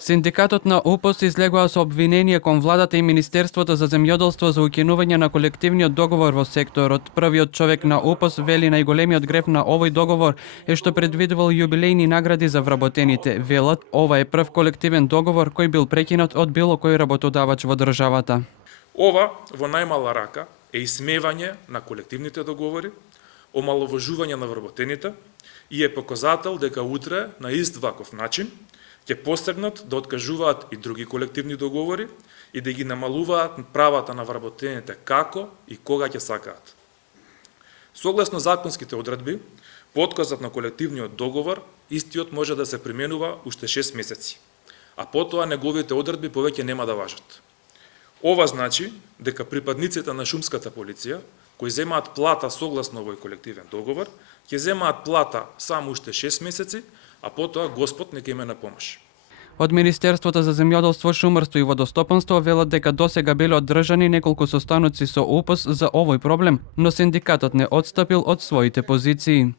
Синдикатот на УПОС излегува со обвинение кон владата и Министерството за земјоделство за укинување на колективниот договор во секторот. Првиот човек на УПОС вели најголемиот греф на овој договор е што предвидувал јубилејни награди за вработените. Велат, ова е прв колективен договор кој бил прекинат од било кој работодавач во државата. Ова, во најмала рака, е исмевање на колективните договори, омаловажување на вработените и е показател дека утре на ист ваков начин ќе посегнат да откажуваат и други колективни договори и да ги намалуваат правата на вработените како и кога ќе сакаат. Согласно законските одредби, по отказот на колективниот договор, истиот може да се применува уште 6 месеци, а потоа неговите одредби повеќе нема да важат. Ова значи дека припадниците на шумската полиција, кои земаат плата согласно овој колективен договор, ќе земаат плата само уште 6 месеци, а потоа Господ нека им е на помош. Од Министерството за земјоделство, шумарство и водостопанство велат дека досега биле одржани неколку состаноци со УПОС за овој проблем, но синдикатот не отстапил од своите позиции.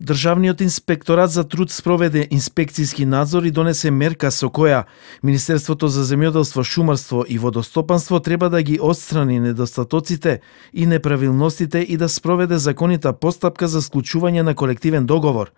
Државниот инспекторат за труд спроведе инспекцијски надзор и донесе мерка со која Министерството за земјоделство, шумарство и водостопанство треба да ги отстрани недостатоците и неправилностите и да спроведе законита постапка за склучување на колективен договор.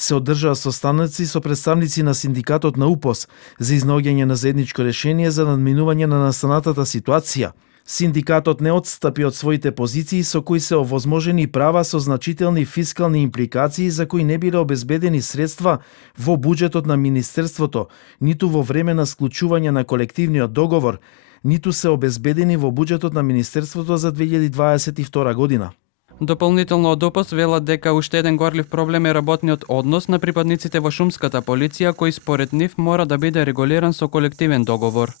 Се одржаа состаноци со представници на синдикатот на УПОС за изнаоѓање на заедничко решение за надминување на настанатата ситуација. Синдикатот не отстапи од своите позиции со кои се овозможени права со значителни фискални импликации за кои не биле обезбедени средства во буџетот на Министерството, ниту во време на склучување на колективниот договор, ниту се обезбедени во буџетот на Министерството за 2022 година. Дополнително од УПОС велат дека уште еден горлив проблем е работниот однос на припадниците во шумската полиција, кој според нив мора да биде регулиран со колективен договор.